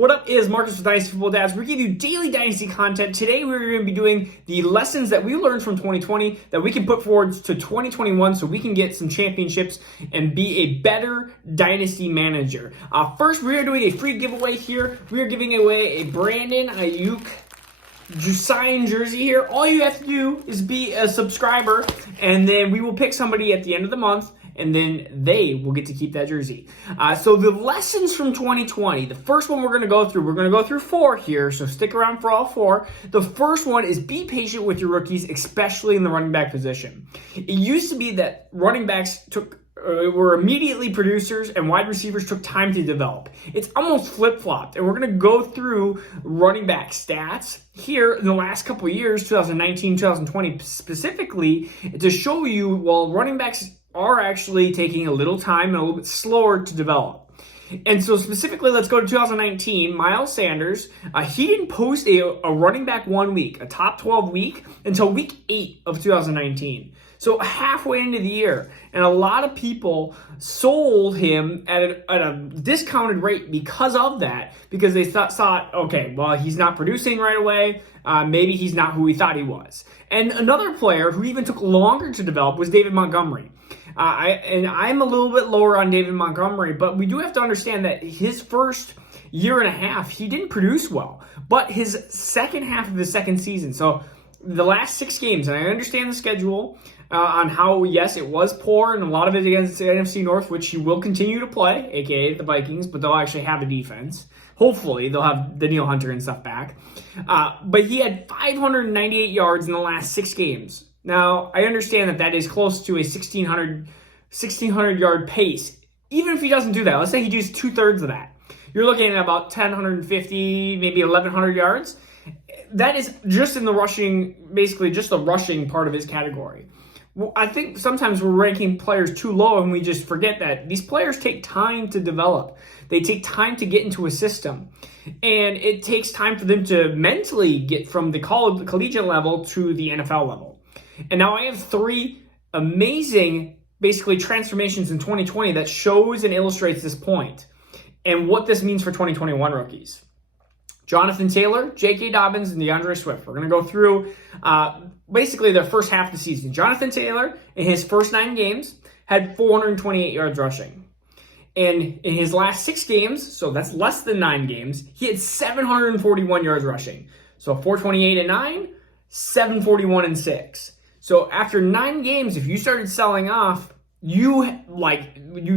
What up is Marcus with Dynasty Football Dads. We're giving you daily Dynasty content. Today we're going to be doing the lessons that we learned from 2020 that we can put forward to 2021 so we can get some championships and be a better Dynasty manager. First, we are doing a free giveaway here. We are giving away a Brandon Ayuk signed jersey here. All you have to do is be a subscriber, and then we will pick somebody at the end of the month, and then they will get to keep that jersey. So the lessons from 2020, the first one we're going to go through 4 here, so stick around for all 4. The first one is be patient with your rookies, especially in the running back position. It used to be that running backs were immediately producers and wide receivers took time to develop. It's almost flip-flopped, and we're going to go through running back stats here in the last couple of years, 2019, 2020 specifically, to show you, well, running backs are actually taking a little time and a little bit slower to develop. And so specifically, let's go to 2019. Miles Sanders, he didn't post a running back 1 week, a top 12 week, until week 8 of 2019. So halfway into the year. And a lot of people sold him at a discounted rate because of that, because they thought, okay, well, he's not producing right away. Maybe he's not who we thought he was. And another player who even took longer to develop was David Montgomery. I'm a little bit lower on David Montgomery, but we do have to understand that his first year and a half, he didn't produce well. But his second half of his second season, so the last 6 games, and I understand the schedule on how, yes, it was poor, and a lot of it against the NFC North, which he will continue to play, a.k.a. the Vikings, but they'll actually have a defense. Hopefully, they'll have Danielle Hunter and stuff back. But he had 598 yards in the last 6 games. Now, I understand that is close to a 1,600 yard pace. Even if he doesn't do that, let's say he does 2/3 of that. You're looking at about 1,050, maybe 1,100 yards. That is just in the rushing, basically just the rushing part of his category. Well, I think sometimes we're ranking players too low and we just forget that these players take time to develop. They take time to get into a system. And it takes time for them to mentally get from the collegiate level to the NFL level. And now I have 3 amazing, basically, transformations in 2020 that shows and illustrates this point and what this means for 2021 rookies. Jonathan Taylor, J.K. Dobbins, and DeAndre Swift. We're going to go through basically their first half of the season. Jonathan Taylor, in his first 9 games, had 428 yards rushing. And in his last 6 games, so that's less than 9 games, he had 741 yards rushing. So 428 and 9, 741 and 6. So after 9 games, if you started selling off, you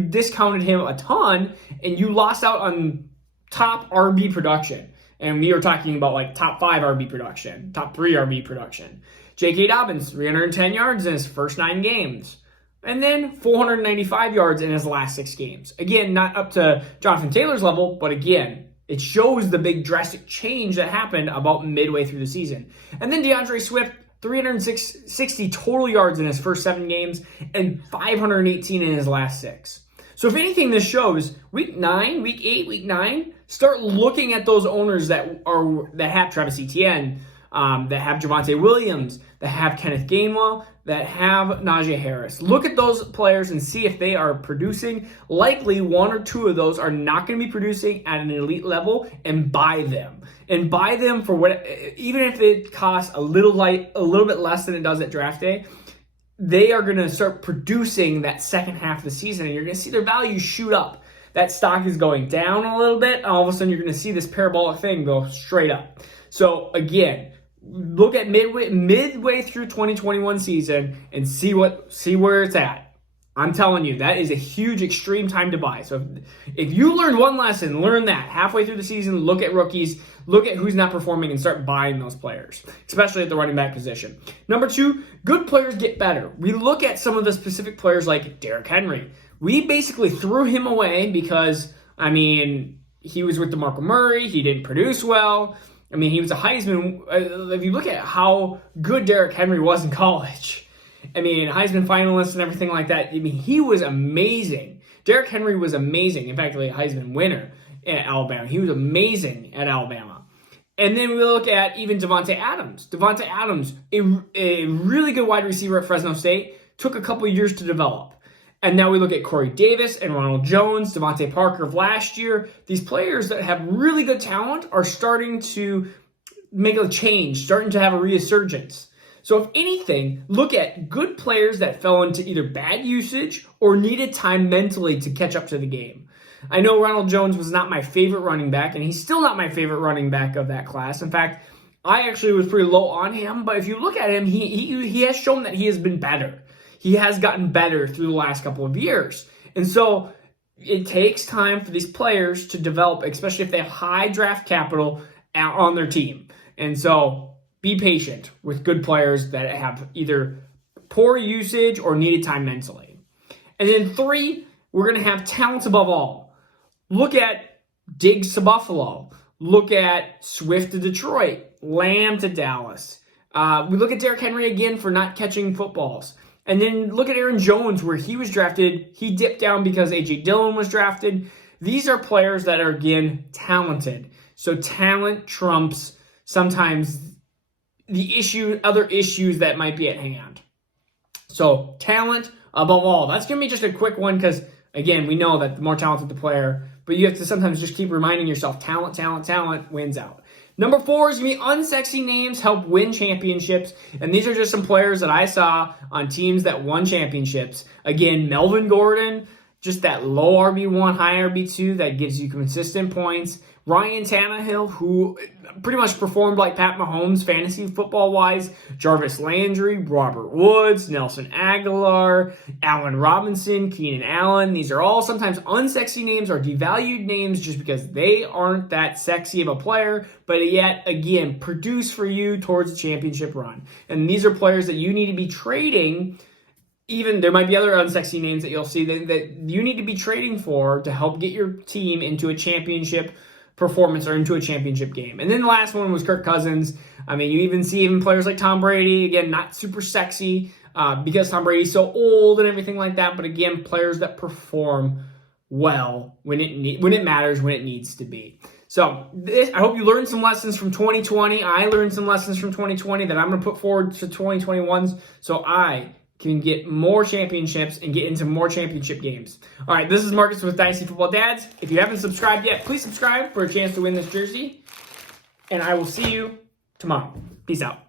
discounted him a ton and you lost out on top RB production. And we are talking about top 5 RB production, top 3 RB production. J.K. Dobbins, 310 yards in his first 9 games. And then 495 yards in his last 6 games. Again, not up to Jonathan Taylor's level, but again, it shows the big drastic change that happened about midway through the season. And then DeAndre Swift, 360 total yards in his first 7 games and 518 in his last 6. So if anything, this shows week 9, week 8, week 9, start looking at those owners that have Travis Etienne, that have Javonte Williams, that have Kenneth Gainwell, that have Najee Harris. Look at those players and see if they are producing. Likely 1 or 2 of those are not going to be producing at an elite level, and buy them. And buy them for what, even if it costs a little bit less than it does at draft day, they are going to start producing that second half of the season, and you're going to see their value shoot up. That stock is going down a little bit, and all of a sudden you're going to see this parabolic thing go straight up. So again, look at midway through 2021 season and see where it's at. I'm telling you, that is a huge, extreme time to buy. So if you learned one lesson, learn that. Halfway through the season, look at rookies, look at who's not performing, and start buying those players, especially at the running back position. Number 2, good players get better. We look at some of the specific players like Derrick Henry. We basically threw him away because, he was with DeMarco Murray. He didn't produce well. He was a Heisman. If you look at how good Derrick Henry was in college, Heisman finalist and everything like that. He was amazing. Derrick Henry was amazing. In fact, a Heisman winner at Alabama. He was amazing at Alabama. And then we look at even Devontae Adams. Devontae Adams, a really good wide receiver at Fresno State, took a couple of years to develop. And now we look at Corey Davis and Ronald Jones, Devontae Parker of last year. These players that have really good talent are starting to make a change, starting to have a resurgence. So if anything, look at good players that fell into either bad usage or needed time mentally to catch up to the game. I know Ronald Jones was not my favorite running back, and he's still not my favorite running back of that class. In fact, I actually was pretty low on him, but if you look at him, he has shown that he has been better. He has gotten better through the last couple of years. And so it takes time for these players to develop, especially if they have high draft capital on their team. And so be patient with good players that have either poor usage or needed time mentally. And then 3, we're going to have talent above all. Look at Diggs to Buffalo. Look at Swift to Detroit. Lamb to Dallas. We look at Derrick Henry again for not catching footballs. And then look at Aaron Jones, where he was drafted. He dipped down because A.J. Dillon was drafted. These are players that are, again, talented. So talent trumps sometimes the other issues that might be at hand. So talent above all. That's going to be just a quick one because, again, we know that the more talented the player, but you have to sometimes just keep reminding yourself, talent wins out. Number 4 is going to be unsexy names help win championships. And these are just some players that I saw on teams that won championships. Again, Melvin Gordon, just that low RB1, high RB2 that gives you consistent points. Ryan Tannehill, who pretty much performed like Pat Mahomes fantasy football-wise. Jarvis Landry, Robert Woods, Nelson Aguilar, Allen Robinson, Keenan Allen. These are all sometimes unsexy names or devalued names just because they aren't that sexy of a player, but yet, again, produce for you towards a championship run. And these are players that you need to be trading. Even there might be other unsexy names that you'll see that you need to be trading for to help get your team into a championship performance or into a championship game. And then the last one was Kirk Cousins. I mean, you even see players like Tom Brady, again, not super sexy because Tom Brady's so old and everything like that. But again, players that perform well when it matters, when it needs to be. So I hope you learned some lessons from 2020. I learned some lessons from 2020 that I'm going to put forward to 2021s so I can get more championships and get into more championship games. All right, this is Marcus with Dynasty Football Dads. If you haven't subscribed yet, please subscribe for a chance to win this jersey. And I will see you tomorrow. Peace out.